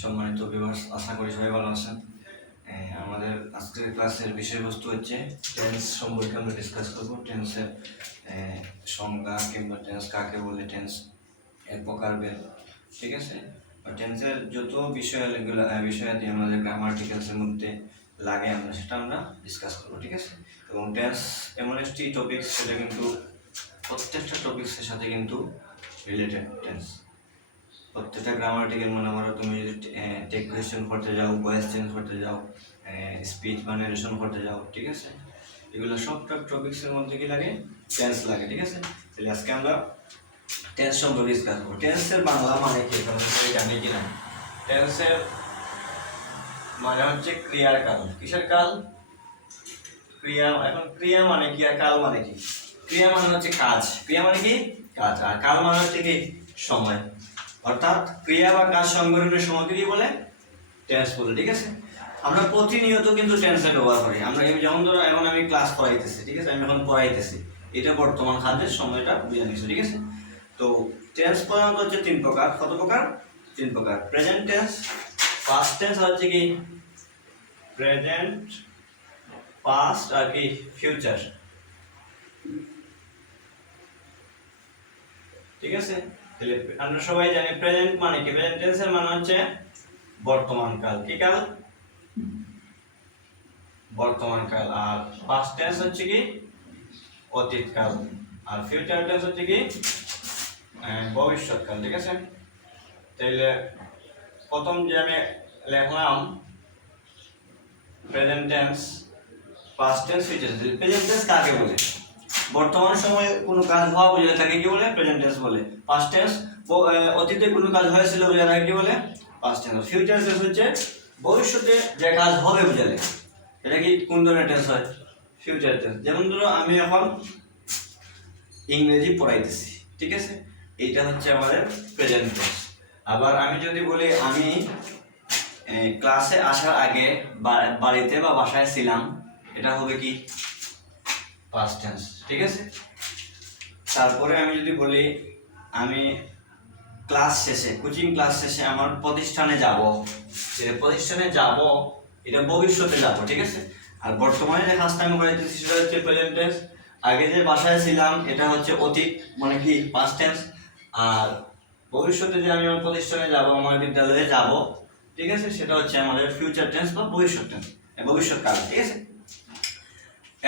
সম্মানিত ভিউয়ার্স, আশা করি সবাই ভালো আছেন। আমাদের আজকের ক্লাসের বিষয়বস্তু হচ্ছে টেন্স সম্পর্কে আমরা ডিসকাস করব। টেন্সের সংজ্ঞা কিংবা টেন্স কাকে বলে, টেন্স এক প্রকার বের, ঠিক আছে। টেন্সের যত বিষয়াদি আমাদের গ্রামাটিক্যালসের মধ্যে লাগে সেটা আমরা ডিসকাস করবো, ঠিক আছে। এবং টেন্স এমন একটি টপিক, সেটা কিন্তু প্রত্যেকটা টপিক্সের সাথে কিন্তু রিলেটেড। টেন্স প্রত্যেকটা গ্রামাটিক্যাল, মনে করো তুমি যদি টেক কোয়েশ্চেন করতে যাও, ভয়েস চেঞ্জ করতে যাও, স্পিচ বা ন্যারেশন করতে যাও, ঠিক আছে, এগুলো সবটা টপিক্সের মধ্যে কি লাগে? টেন্স লাগে, ঠিক আছে। তাহলে আজকে আমরা টেন্স সম্পর্কে ডিসকাস করবো। টেন্সের বাংলা মানে কি তোমরা জানি কিনা? টেন্সের মানে হচ্ছে ক্রিয়ার কাল। কিসের কাল? ক্রিয়া। এখন ক্রিয়া মানে কি আর কাল মানে কি? ক্রিয়া মানে হচ্ছে কাজ, ক্রিয়া মানে কি? কাজ। আর কাল মানে হচ্ছে কি? সময়। অর্থাৎ ক্রিয়া বা কাজ সংঘটনের সময়কে কি বলে? টেন্স বলে, ঠিক আছে। আমরা প্রতিনিয়ত কিন্তু টেন্সের ব্যবহার করি। আমরা যেমন ধরো এখন আমি ক্লাস পড়াইতেছি, ঠিক আছে, আমি এখন পড়াইতেছি, এটা বর্তমান কাজের সময়টা বুঝে নিচ্ছি, ঠিক আছে। তো টেন্স প্রধানত হচ্ছে তিন প্রকার। কত প্রকার? তিন প্রকার। প্রেজেন্ট টেন্স, পাস্ট টেন্স হচ্ছে কি প্রেজেন্ট, পাস্ট আর কি ফিউচার, ঠিক আছে। তাহলে আমরা সবাই জানি প্রেজেন্ট মানে কি? প্রেজেন্ট টেন্সের মানে হচ্ছে বর্তমান কাল। কি কাল? বর্তমান কাল। আর পাস্ট টেন্স হচ্ছে কি অতীত কাল। আর ফিউচার টেন্স হচ্ছে কি ভবিষ্যৎ কাল, ঠিক আছে। তাহলে প্রথম যে আমি লিখলাম present tense, past tense, future tense. Present tense কাকে বলে? বর্তমান সময়ে কোনো কাজ হওয়া বোঝালে তাকে কি বলে? প্রেজেন্ট টেন্স বলে। পাস্ট টেন্স অতীতে কোনো কাজ হয়েছিল বোঝালে তাকে কি বলে? Past tense. ফিউচার টেন্স হচ্ছে ভবিষ্যতে যে কাজ হবে বোঝালে। এটা কি কোন ধরনের টেন্স হয়? Future tense. যেমন ধরো আমি এখন ইংরেজি পড়াইতেছি, ঠিক আছে, এইটা হচ্ছে আমাদের প্রেজেন্ট টেন্স। আবার আমি যদি বলি আমি ক্লাসে আসার আগে বাড়িতে বা বাসায় ছিলাম, এটা হবে কি? পাস্ট টেন্স, ঠিক আছে। তারপরে আমি যদি বলি আমি ক্লাস শেষে, কোচিং ক্লাস শেষে আমার প্রতিষ্ঠানে যাব, প্রতিষ্ঠানে যাব, এটা ভবিষ্যতে যাব, ঠিক আছে। আর বর্তমানে যে কাজটা আমি করাইতেছি সেটা হচ্ছে প্রেজেন্ট টেন্স। আগে যে বাসায় ছিলাম এটা হচ্ছে অতীত, মানে কি পাস্ট টেন্স। আর ভবিষ্যতে যে আমি আমার প্রতিষ্ঠানে যাব, আমার বিদ্যালয়ে যাব, ঠিক আছে, সেটা হচ্ছে আমাদের ফিউচার টেন্স বা ভবিষ্যৎ টেন্স, ভবিষ্যৎকাল, ঠিক আছে।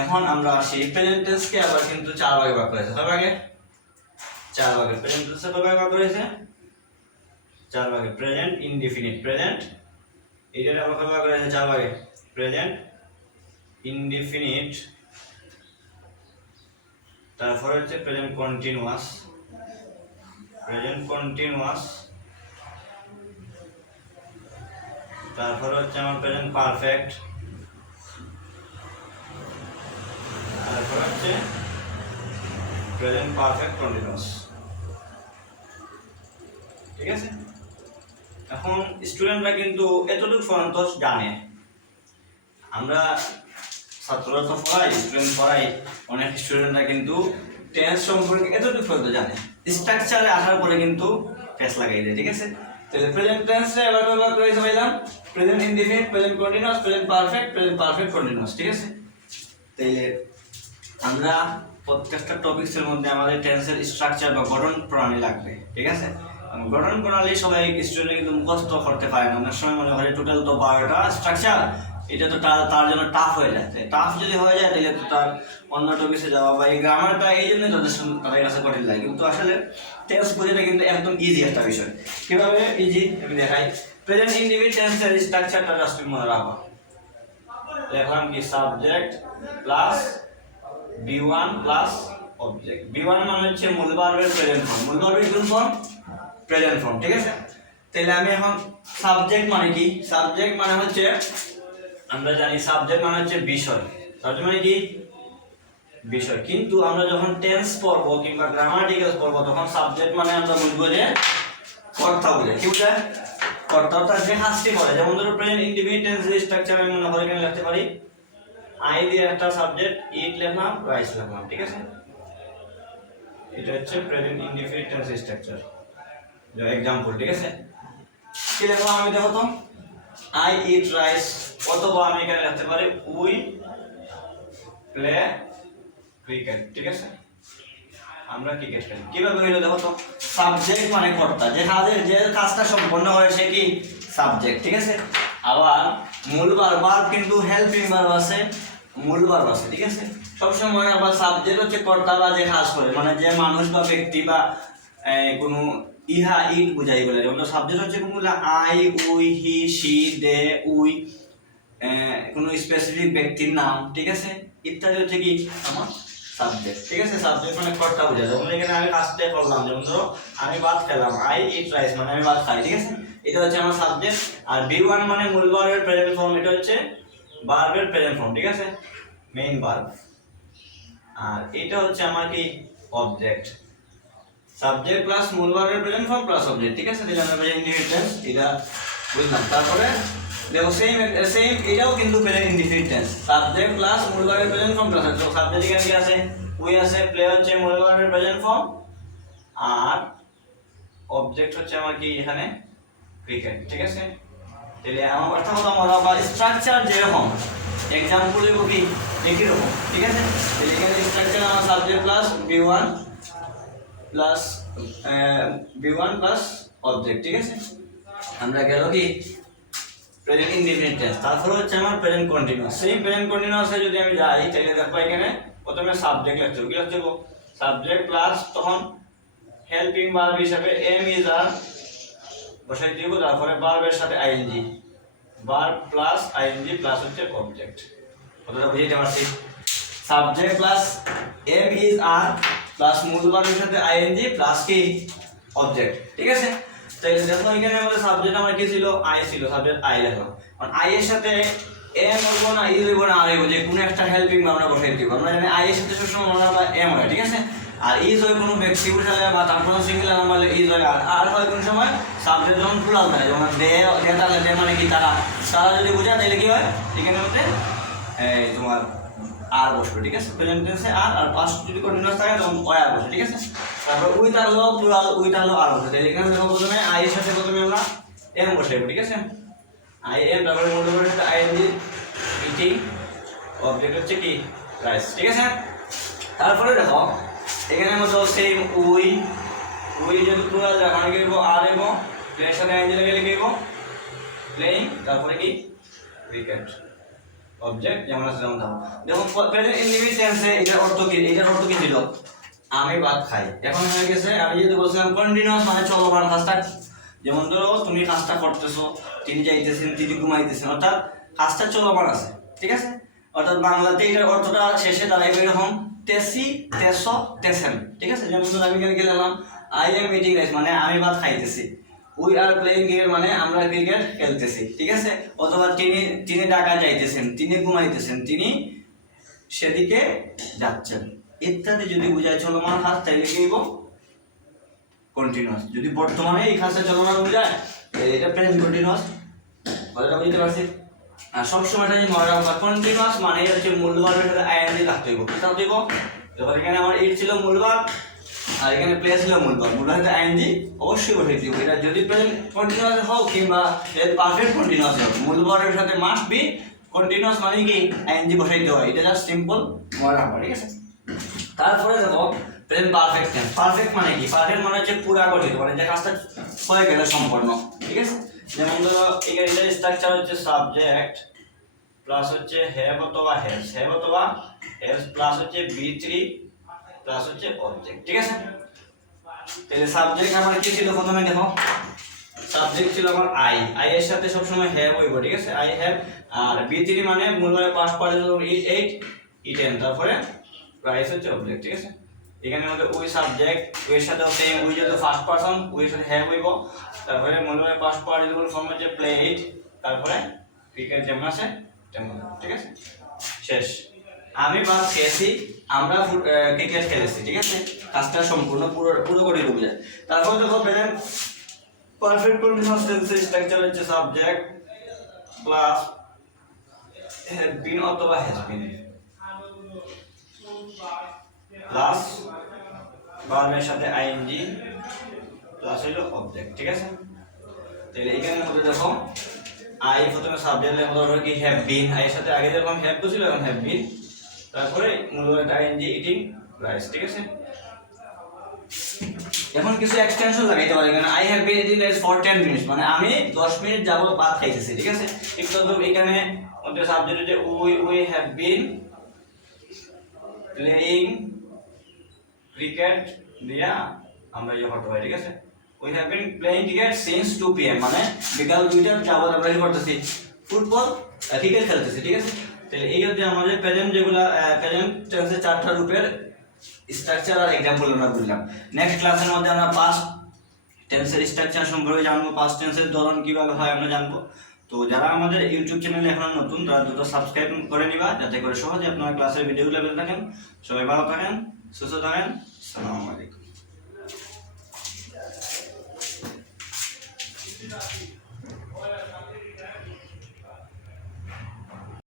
এখন আমরা আসি প্রেজেন্ট টেন্সকে আবার কিন্তু চার ভাগে ভাগ করেছে। কয় ভাগে? চার ভাগে। প্রেজেন্ট টেন্সে কয় ভাগে ভাগ করেছে? চার ভাগে। প্রেজেন্ট ইনডিফিনিট, প্রেজেন্ট এটা আবার কয় ভাগে করেছে? চার ভাগে। প্রেজেন্ট ইনডিফিনিট, তারপর হচ্ছে প্রেজেন্ট কন্টিনিউয়াস, প্রেজেন্ট কন্টিনিউয়াস, তারপর হচ্ছে আমার প্রেজেন্ট পারফেক্ট, তারপর হচ্ছে প্রেজেন্ট পারফেক্ট কন্টিনিউয়াস, ঠিক আছে। এখন স্টুডেন্টরা কিন্তু এতটুকু পর্যন্ত জানে। আমরা ছাত্ররা তো পড়াই, স্টুডেন্ট পড়াই, অনেক স্টুডেন্টরা কিন্তু টেন্স সম্পর্কে এতটুকু পর্যন্ত জানে। স্ট্রাকচারে আসার পরে কিন্তু ফেস লাগাই দেয়, ঠিক আছে। তাহলে প্রেজেন্ট টেন্সে এবার ব্যবহার করে পাইলাম present indefinite, present continuous, present perfect continuous, ঠিক আছে। তাইলে আমরা প্রত্যেকটা টপিকসের মধ্যে আমাদের টেন্সের স্ট্রাকচার বা গঠন প্রণালী লাগবে, ঠিক আছে। গঠন প্রণালী সবাই স্টুডেন্ট কিন্তু মুখস্থ করতে পারে না। অনেক সময় মনে করে টোটাল তো 12টা স্ট্রাকচার, এটা তো তার জন্য টাফ হয়ে যায়। টাফ যদি হয়ে যায় তাহলে তো তার অন্য টপিকে যাওয়া বা এই গ্রামারটা এই জন্যই তাদের কাছে কঠিন লাগে। কিন্তু আসলে টেন্স বোঝাটা কিন্তু একদম ইজি একটা বিষয়। কিভাবে ইজি আমি দেখাই। প্রেজেন্ট ইনডিফিনিট টেন্সের স্ট্রাকচারটা জাস্ট মনে রাখো। লিখলাম কি subject plus B1 plus object. B1 মানে হচ্ছে মূল ভার্বের প্রেজেন্ট ফর্ম, মূল ভার্বের কোন ফর্ম? প্রেজেন্ট ফর্ম, ঠিক আছে। তাহলে আমি এখন সাবজেক্ট মানে কি? সাবজেক্ট মানে হচ্ছে আমরা জানি সাবজেক্ট মানে হচ্ছে বিষয়। সাবজেক্ট মানে কি? বিষয়। কিন্তু আমরা যখন টেন্স পড়বো কিংবা গ্রামাটিক্যাল পড়বো তখন সাবজেক্ট মানে আমরা বুঝবো যে কর্তা বুঝে। কি বুঝে? কর্তা, অর্থাৎ যে কাজটি করে। যেমন ধরো প্রেজেন্ট ইনডিফিনিট টেন্সের স্ট্রাকচার আমি মনে করে এখানে লিখতে পারি আই দিয়ে একটা সাবজেক্ট, ইট লিখলাম, রাইস লিখলাম, ঠিক আছে। এটা হচ্ছে present indefinite tense structure, example, ঠিক আছে। কি লিখলাম আমি দেখো তো, আই ইট রাইস, অথবা আমি এখানে লিখতে পারি উই প্লে ক্রিকেট। ঠিক আছে, আমরা ক্রিকেট খেলি। কিভাবে হইলো দেখো তো, সাবজেক্ট মানে কর্তা, যে কাজটা সম্পন্ন করে সে কি সাবজেক্ট। ঠিক আছে, আবার মূল ভার্ব কিন্তু হেল্পিং ভার্ব আছে, মূল ভার্ব আছে। ঠিক আছে, সবসময় আবার সাবজেক্ট হচ্ছে কর্তা বা যে কাজ করে, মানে যে মানুষ বা ব্যক্তি বা কোনো ইহা ইট বুঝাই বলে। যেমন সাবজেক্ট হচ্ছে কোনগুলো I, we, he, she, they, we, কোনো স্পেসিফিক ব্যক্তির নাম। ঠিক আছে, ইত্যাদি হচ্ছে কি আমার সাবজেক্ট। ঠিক আছে, সাবজেক্ট মানে কর্তা বোঝায়। যেমন এখানে আমি কাজটা করলাম, যেমন ধরো আমি ভাত খেলাম, আই ইট রাইস মানে আমি ভাত খাই। ঠিক আছে, এটা হচ্ছে আমার সাবজেক্ট। আর বি ওয়ান মানে মূল ভার্বের প্রেজেন্ট ফর্ম, এটা হচ্ছে ভার্বের প্রেজেন্ট ফর্ম। ঠিক আছে, মেইন ভার্ব। আর এটা হচ্ছে আমার কি অবজেক্ট, সাবজেক্ট প্লাস মূল ভার্বের প্রেজেন্ট ফর্ম প্লাস অবজেক্ট। ঠিক আছে, দিলাম আমরা ইনডিফিনিট টেন্স, এটা বুঝলাম। তারপরে দেখো সেম এটাও কিন্তু present indefinite tense, subject plus মূল ভার্বের প্রেজেন্ট ফর্ম প্লাস সাবজেক্ট এখানে কি আছে, উই আছে, প্লে হচ্ছে মূল ভার্বের প্রেজেন্ট ফর্ম, আর অবজেক্ট হচ্ছে আমার কি এখানে ক্রিকেট। ঠিক আছে, তাহলে আমার কথা হলো আমরা বা স্ট্রাকচার যেরকম এক্সাম্পল দেব কি একই রকম। ঠিক আছে, তাহলে এখানে স্ট্রাকচার আমার subject plus B one plus B one plus object. ঠিক আছে, আমরা গেল কি প্রেজেন্ট ইনডিফিনিট টেন্স। তারপর হচ্ছে আমার প্রেজেন্ট কন্টিনিউয়াস। সেই প্রেজেন্ট কন্টিনিউয়াসে যদি আমি যাই তাহলে দেখো এখানে প্রথমে সাবজেক্ট লিখতে হবে। কি লিখতে হবে? সাবজেক্ট প্লাস তখন হেল্পিং ভার্ব হিসেবে এম ইজ আর বসাই দিব, তারপরে ভার্বের সাথে ING, verb plus ING plus হচ্ছে অবজেক্ট। কতটা বুঝাইতে পারছি? Subject plus am is are plus মূল ভার্বের সাথে আইএনজি প্লাস কি অবজেক্ট। ঠিক আছে, তাহলে দেখো এখানে আমাদের সাবজেক্ট আমার কি ছিল, আই ছিল, সাবজেক্ট আই লিখলাম। কারণ আই এর সাথে এম হইব না, ই হইব না, আর হইব, যে কোনো একটা হেল্পিং ভার্ব আমরা বসাই দিব। আমরা জানি আই এর সাথে সবসময় আমরা বা এম হয়। ঠিক আছে, আর ইজ হয় কোনো ব্যক্তি বসালে বা তার কোনো সিঙ্গুলার নাম্বার ইজ হয়, আর হয় কোন সময় সাবজেক্ট যখন প্লুরাল থাকে, যেমন দে তাহলে দে মানে কি তারা, তারা যদি বোঝায় তাহলে কি হয় এখানে মধ্যে এই তোমার আর বসবে। ঠিক আছে, প্রেজেন্ট টেন্সে আর পাস্ট যদি কন্টিনিউয়াস থাকে তখন ওই আর বসে। ঠিক আছে, তারপর উইথ আর হলো প্লুরাল, উইথ আর হলো আর বসে। তাহলে এখানে দেখো প্রথমে আই এর সাথে প্রথমে আমরা এম বসাইব। ঠিক আছে, আই এম, তারপরে মূল ভার্বের সাথে আইএনজি, ইটিং, অবজেক্ট হচ্ছে কি রাইস। ঠিক আছে, তারপরে দেখো এখানে মতো সেম উই, উই যদি প্লুরাল দেখানো গেব আর এবং প্লের সাথে আইএনজি লাগিয়ে লিখব প্লেইং, তারপরে কি ক্রিকেট, অবজেক্ট যেমন আছে তেমন দাও। দেখো প্রেজেন্ট ইনডিফিনিট টেন্সে এটার অর্থ কি, এটার অর্থ কি ছিল, আমি ভাত খাই। এখন হয়ে গেছে আমি যদি বলছিলাম কন্টিনিউয়াস মানে চলমান কাজটা, যেমন ধরো তুমি কাজটা করতেছো, তিনি যাইতেছেন, তিনি ঘুমাইতেছেন, অর্থাৎ কাজটা চলমান আছে। ঠিক আছে, অর্থাৎ বাংলাতে এটার অর্থটা শেষে দাঁড়াইবে এরকম তেসি, তেসো, তেসেন। ঠিক আছে, যেমন ধরো আমি এখানে গেলাম আই এম ইটিং রাইস মানে আমি ভাত খাইতেছি, উই আর প্লেইং ক্রিকেট মানে আমরা ক্রিকেট খেলতেছি। ঠিক আছে, অথবা তিনি তিনি ঢাকা যাইতেছেন, তিনি ঘুমাইতেছেন, তিনি সেদিকে যাচ্ছেন, ইত্যাদি যদি বুঝায় চলমান কাজ তাইলে কি হইব কন্টিনিউয়াস। যদি বর্তমানে এই কাজটা চলমান বুঝায় এটা প্রেজেন্ট কন্টিনিউয়াস। কথাটা বুঝতে পারছি? আর সবসময় এটা যদি মনে রাখবা কন্টিনিউয়াস মানে হচ্ছে মূল ভার্বের সাথে আইএনজি থাকতে হইব। কি থাকতে হইব? এবার এখানে আমার ইট ছিল মূল ভার্ব আর এখানে প্লে ছিল মূল ভার্ব, মূল ভার্বের সাথে আইএনজি অবশ্যই বসাইতে হবে। এটা যদি প্রেজেন্ট কন্টিনিউয়াস হোক কিংবা এর পারফেক্ট কন্টিনিউয়াস হোক, মূল ভার্বের সাথে মাস্ট বি কন্টিনিউয়াস মানে কি আইএনজি বসাইতে হয়। এটা জাস্ট সিম্পল মনে রাখবা। ঠিক আছে, তারপরে দেখো প্রেজেন্ট পারফেক্ট টেন্স। পারফেক্ট মানে কি? পারফেক্ট মানে হচ্ছে পুরা গঠিত, মানে যে কাজটা হয়ে গেলে সম্পূর্ণ। ঠিক আছে, যেমন ধরো এখানে এটার স্ট্রাকচার হচ্ছে সাবজেক্ট প্লাস হচ্ছে হ্যাভ অথবা হ্যাজ, হ্যাভ অথবা হ্যাজ প্লাস হচ্ছে বি3 প্লাস হচ্ছে অবজেক্ট। ঠিক আছে, তাহলে সাবজেক্ট আমার কি ছিল প্রথমে দেখো, সাবজেক্ট ছিল আমার আই, আই এর সাথে সবসময় হ্যাভ হইব। ঠিক আছে, আই হ্যাভ, আর বি3 মানে মূল ভাবে পাস্ট পার্টিসিপল ইজ 8 ইটেন, তারপরে রাইস হচ্ছে অবজেক্ট। ঠিক আছে, এখানে আমাদের উই সাবজেক্ট, উই এর সাথে সেম, উই যেহেতু ফার্স্ট পারসন উই এর সাথে হ্যাভ হইব, তারপরে মূল ভাবে পাস্ট পার্টিসিপল ফর্ম হচ্ছে প্লেড, তারপরে ক্রিকেট যেমন আছে তেমন। ঠিক আছে, শেষ। আমি ভাত খেয়েছি, আমরা ক্রিকেট খেলেছি। ঠিক আছে, কাজটা সম্পূর্ণ পুরো করে ডুবে যায়। তারপর দেখো প্রেজেন্ট পারফেক্ট কন্টিনিউয়াস টেন্সের স্ট্রাকচার হচ্ছে সাবজেক্ট প্লাস হ্যাভ বিন অথবা হ্যাজ বিন প্লাস ভার্বের সাথে আইএনজি প্লাস হলো অবজেক্ট। ঠিক আছে, তাহলে এখানের মধ্যে দেখো আই প্রথমে সাবজেক্টের মধ্যে ধরো কি হ্যাভ বিন, আই এর সাথে আগে যেরকম হ্যাভ ছিল এখন হ্যাভ বিন, তারপরে মূল একটা আইএনজি ইটিং রাইস, ঠিক আছে। এখন কিছু এক্সটেনশন লাগাইতে পারি, এখানে I have been eating rice for 10 minutes, মানে আমি 10 মিনিট যাবত ভাত খাইতেছি, ঠিক আছে। একটু ধরো এখানে মধ্যে সাবজেক্টে যে we have been playing cricket দিয়া আমরা ইয়ে করতে পারি, ঠিক আছে। We have been playing cricket since 2 PM, মানে বিকাল 2টা যাবত আমরা কি করতেছি, ফুটবল ক্রিকেট খেলতেছি, ঠিক আছে। তাহলে এই হচ্ছে আমাদের প্রেজেন্ট যেগুলা প্রেজেন্ট টেন্সের চারটা রূপের স্ট্রাকচার আর एग्जांपल আমরা বুঝলাম। নেক্সট ক্লাসের মধ্যে আমরা পাস্ট টেন্সের স্ট্রাকচার সম্পর্কে জানবো, পাস্ট টেন্সের ধরন কিভাবে হয় আমরা জানবো। তো যারা আমাদের ইউটিউব চ্যানেলে এখন নতুন তারা দ্রুত সাবস্ক্রাইব করে নিবা, যাতে করে সহজে আপনারা ক্লাসের ভিডিওগুলো পেতে থাকেন। সবাই ভালো থাকেন, সুস্থ থাকেন, আসসালামু আলাইকুম।